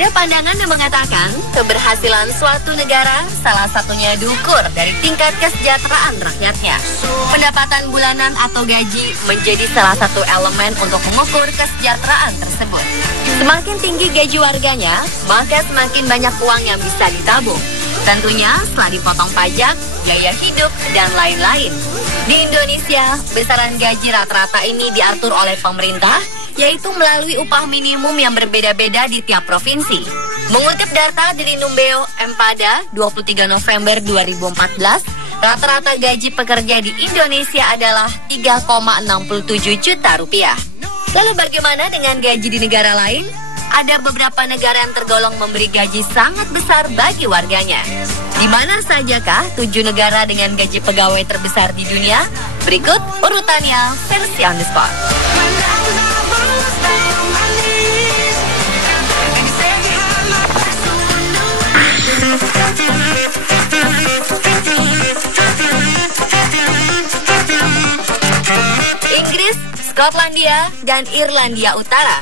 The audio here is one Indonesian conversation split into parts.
Ada pandangan yang mengatakan keberhasilan suatu negara salah satunya diukur dari tingkat kesejahteraan rakyatnya. Pendapatan bulanan atau gaji menjadi salah satu elemen untuk mengukur kesejahteraan tersebut. Semakin tinggi gaji warganya, maka semakin banyak uang yang bisa ditabung. Tentunya setelah dipotong pajak, biaya hidup, dan lain-lain. Di Indonesia, besaran gaji rata-rata ini diatur oleh pemerintah, yaitu melalui upah minimum yang berbeda-beda di tiap provinsi. Mengutip data dari Numbeo Empada 23 November 2014, rata-rata gaji pekerja di Indonesia adalah 3,67 juta rupiah. Lalu bagaimana dengan gaji di negara lain? Ada beberapa negara yang tergolong memberi gaji sangat besar bagi warganya. Di mana sajakah 7 negara dengan gaji pegawai terbesar di dunia? Berikut urutannya versi on the spot. Inggris, Skotlandia, dan Irlandia Utara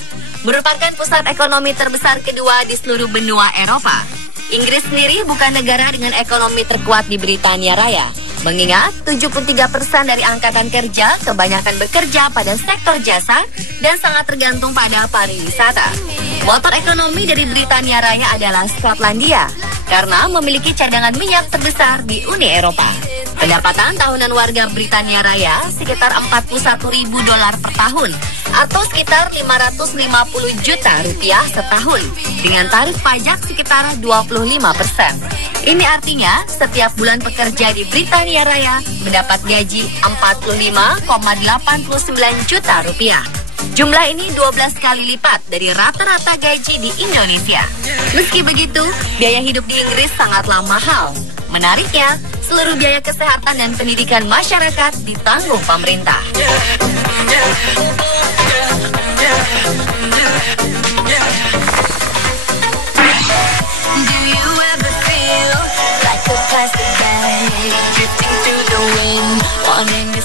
merupakan pusat ekonomi terbesar kedua di seluruh benua Eropa. Inggris sendiri bukan negara dengan ekonomi terkuat di Britania Raya, mengingat 73% dari angkatan kerja kebanyakan bekerja pada sektor jasa dan sangat tergantung pada pariwisata. Motor ekonomi dari Britania Raya adalah Skotlandia, karena memiliki cadangan minyak terbesar di Uni Eropa. Pendapatan tahunan warga Britania Raya sekitar $41.000 per tahun atau sekitar 550 juta rupiah setahun dengan tarif pajak sekitar 25%. Ini artinya setiap bulan pekerja di Britania Raya mendapat gaji 45,89 juta rupiah. Jumlah ini 12 kali lipat dari rata-rata gaji di Indonesia. Meski begitu, biaya hidup di Inggris sangatlah mahal. Menariknya, seluruh biaya kesehatan dan pendidikan masyarakat ditanggung pemerintah.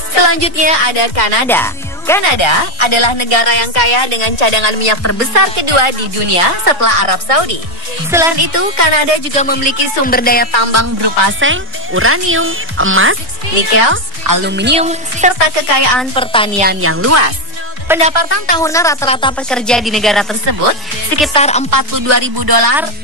Selanjutnya ada Kanada. Kanada adalah negara yang kaya dengan cadangan minyak terbesar kedua di dunia setelah Arab Saudi. Selain itu, Kanada juga memiliki sumber daya tambang berupa seng, uranium, emas, nikel, aluminium, serta kekayaan pertanian yang luas. Pendapatan tahunan rata-rata pekerja di negara tersebut sekitar $42.000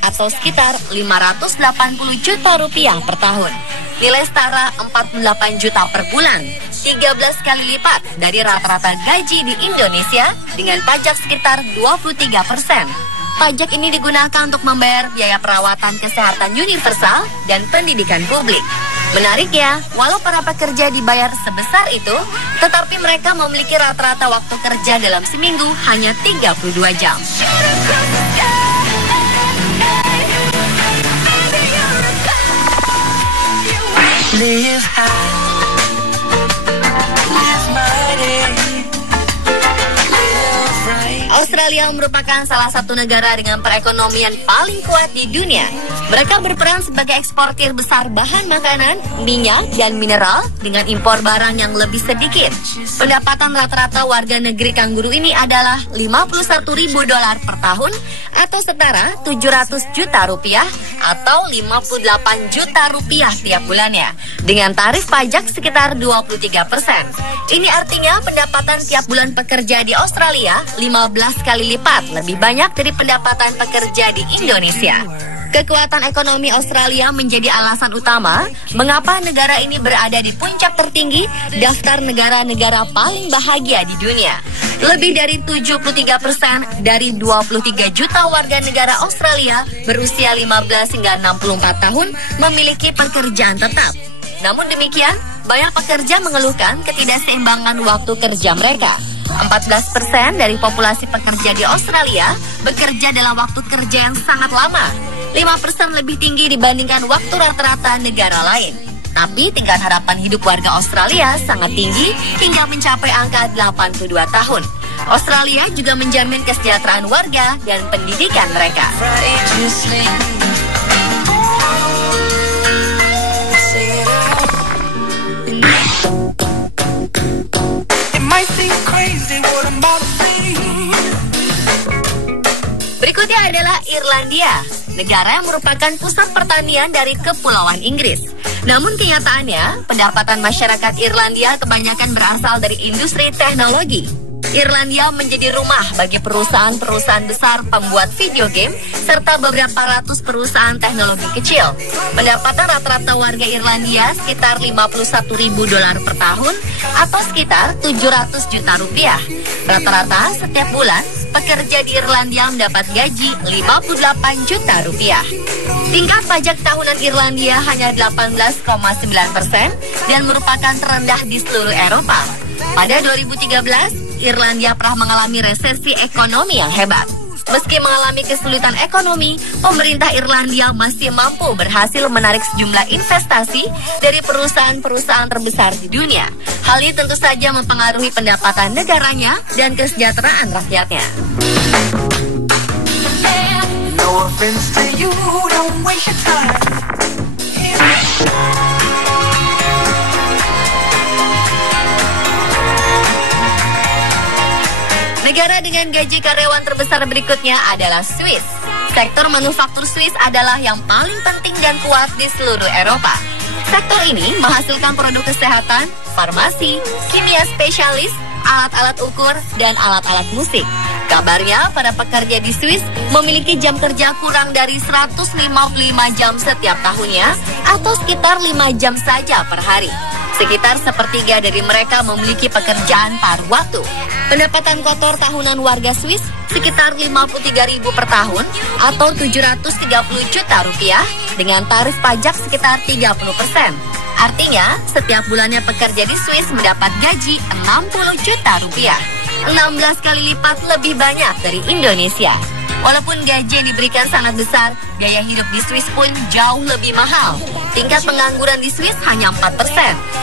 atau sekitar 580 juta rupiah per tahun. Nilai setara 48 juta per bulan, 13 kali lipat dari rata-rata gaji di Indonesia dengan pajak sekitar 23%. Pajak ini digunakan untuk membayar biaya perawatan kesehatan universal dan pendidikan publik. Menariknya, walau para pekerja dibayar sebesar itu, tetapi mereka memiliki rata-rata waktu kerja dalam seminggu hanya 32 jam. Live high, live mighty, live right. Australia merupakan salah satu negara dengan perekonomian paling kuat di dunia. Mereka berperan sebagai eksportir besar bahan makanan, minyak, dan mineral dengan impor barang yang lebih sedikit. Pendapatan rata-rata warga negeri kangguru ini adalah $51.000 per tahun atau setara 700 juta rupiah atau 58 juta rupiah tiap bulannya dengan tarif pajak sekitar 23%. Ini artinya pendapatan tiap bulan pekerja di Australia 15 kali lipat lebih banyak dari pendapatan pekerja di Indonesia. Kekuatan ekonomi Australia menjadi alasan utama mengapa negara ini berada di puncak tertinggi daftar negara-negara paling bahagia di dunia. Lebih dari 73% dari 23 juta warga negara Australia berusia 15 hingga 64 tahun memiliki pekerjaan tetap. Namun demikian, banyak pekerja mengeluhkan ketidakseimbangan waktu kerja mereka. 14% dari populasi pekerja di Australia bekerja dalam waktu kerja yang sangat lama. 5% lebih tinggi dibandingkan waktu rata-rata negara lain. Tapi tingkat harapan hidup warga Australia sangat tinggi hingga mencapai angka 82 tahun. Australia juga menjamin kesejahteraan warga dan pendidikan mereka. Berikutnya adalah Irlandia, negara yang merupakan pusat pertanian dari Kepulauan Inggris. Namun kenyataannya, pendapatan masyarakat Irlandia kebanyakan berasal dari industri teknologi. Irlandia menjadi rumah bagi perusahaan-perusahaan besar pembuat video game serta beberapa ratus perusahaan teknologi kecil. Pendapatan rata-rata warga Irlandia sekitar $51.000 per tahun atau sekitar 700 juta rupiah. Rata-rata setiap bulan, pekerja di Irlandia mendapat gaji 58 juta rupiah. Tingkat pajak tahunan Irlandia hanya 18,9% dan merupakan terendah di seluruh Eropa. Pada 2013, Irlandia pernah mengalami resesi ekonomi yang hebat. Meski mengalami kesulitan ekonomi, pemerintah Irlandia masih mampu berhasil menarik sejumlah investasi dari perusahaan-perusahaan terbesar di dunia. Hal ini tentu saja mempengaruhi pendapatan negaranya dan kesejahteraan rakyatnya. No offense to you, don't waste your time. Negara dengan gaji karyawan terbesar berikutnya adalah Swiss. Sektor manufaktur Swiss adalah yang paling penting dan kuat di seluruh Eropa. Sektor ini menghasilkan produk kesehatan, farmasi, kimia spesialis, alat-alat ukur, dan alat-alat musik. Kabarnya, para pekerja di Swiss memiliki jam kerja kurang dari 155 jam setiap tahunnya atau sekitar 5 jam saja per hari. Sekitar sepertiga dari mereka memiliki pekerjaan paruh waktu. Pendapatan kotor tahunan warga Swiss sekitar 53.000 per tahun atau 730 juta rupiah dengan tarif pajak sekitar 30%. Artinya, setiap bulannya pekerja di Swiss mendapat gaji 60 juta rupiah. 16 kali lipat lebih banyak dari Indonesia. Walaupun gaji yang diberikan sangat besar, biaya hidup di Swiss pun jauh lebih mahal. Tingkat pengangguran di Swiss hanya 4%,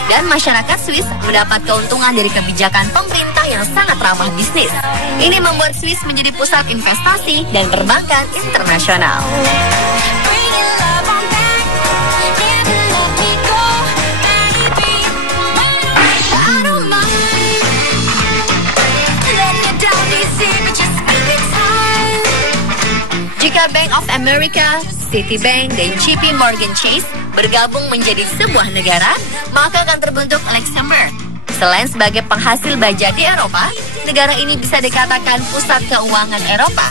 dan masyarakat Swiss mendapat keuntungan dari kebijakan pemerintah yang sangat ramah bisnis. Ini membuat Swiss menjadi pusat investasi dan perbankan internasional. Jika Bank of America, Citibank, dan JP Morgan Chase bergabung menjadi sebuah negara, maka akan terbentuk Luxembourg. Selain sebagai penghasil baja di Eropa, negara ini bisa dikatakan pusat keuangan Eropa.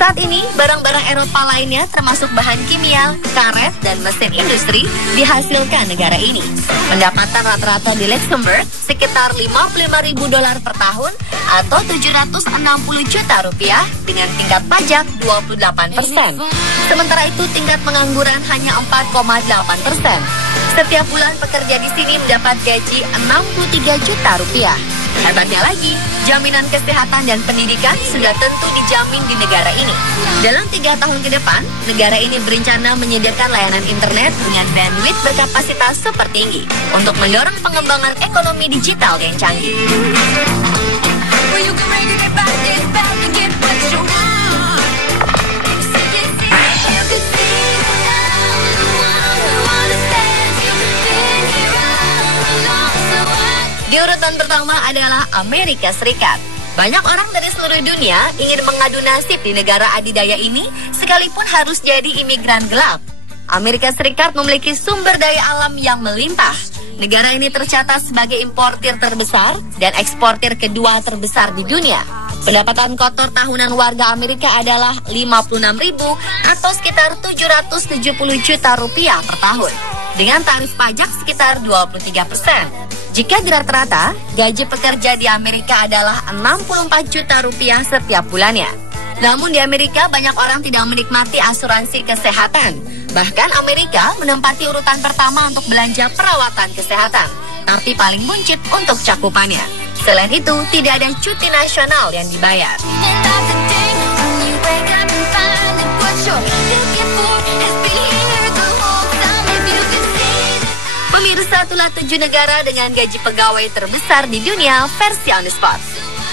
Saat ini, barang-barang Eropa lainnya termasuk bahan kimia, karet, dan mesin industri dihasilkan negara ini. Pendapatan rata-rata di Luxembourg sekitar $55.000 per tahun atau 760 juta rupiah dengan tingkat pajak 28%. Sementara itu, tingkat pengangguran hanya 4,8%. Setiap bulan pekerja di sini mendapat gaji 63 juta rupiah. Hebatnya lagi, jaminan kesehatan dan pendidikan sudah tentu dijamin di negara ini. Dalam 3 tahun ke depan, negara ini berencana menyediakan layanan internet dengan bandwidth berkapasitas super tinggi untuk mendorong pengembangan ekonomi digital yang canggih. Di urutan pertama adalah Amerika Serikat. Banyak orang dari seluruh dunia ingin mengadu nasib di negara adidaya ini sekalipun harus jadi imigran gelap. Amerika Serikat memiliki sumber daya alam yang melimpah. Negara ini tercatat sebagai importir terbesar dan eksportir kedua terbesar di dunia. Pendapatan kotor tahunan warga Amerika adalah 56.000 atau sekitar 770 juta rupiah per tahun dengan tarif pajak sekitar 23%. Jika di rata-rata, gaji pekerja di Amerika adalah 64 juta rupiah setiap bulannya. Namun di Amerika banyak orang tidak menikmati asuransi kesehatan. Bahkan Amerika menempati urutan pertama untuk belanja perawatan kesehatan, tapi paling buncit untuk cakupannya. Selain itu, tidak ada cuti nasional yang dibayar. Pemirsa, itulah 7 negara dengan gaji pegawai terbesar di dunia versi on the spot.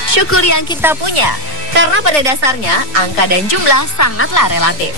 Syukuri yang kita punya, karena pada dasarnya angka dan jumlah sangatlah relatif.